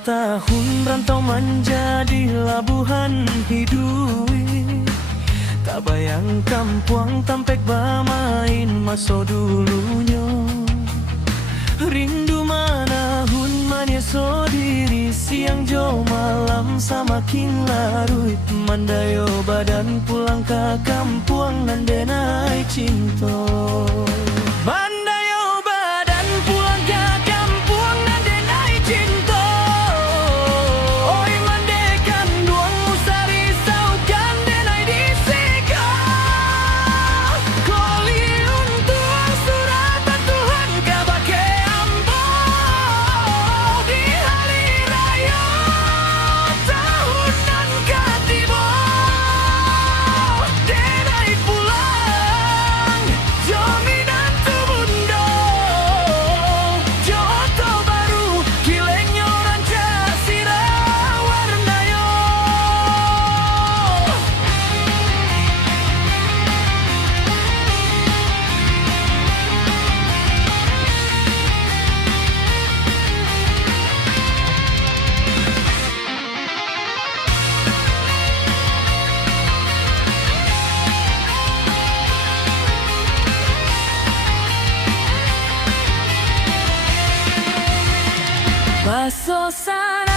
tahun rantau menjadi labuhan hidup. Tak bayang kampuang tampek bermain masa dulunya. Rindu mana hun mania so diri siang jo malam samakin larut. Mandayo badan pulang ke kampuang nan denai cinta. Mandayo badan pulang ke kampuang nan denai cinta. Oi mandekan duang musari saukan denai disika. Koli untuk suratan Tuhan kabake ambo. Di hari raya tahunan katiba. Denai pulang jaminan tu bunda. Joto baru kilengnya ranca sira warnayo. Baso sana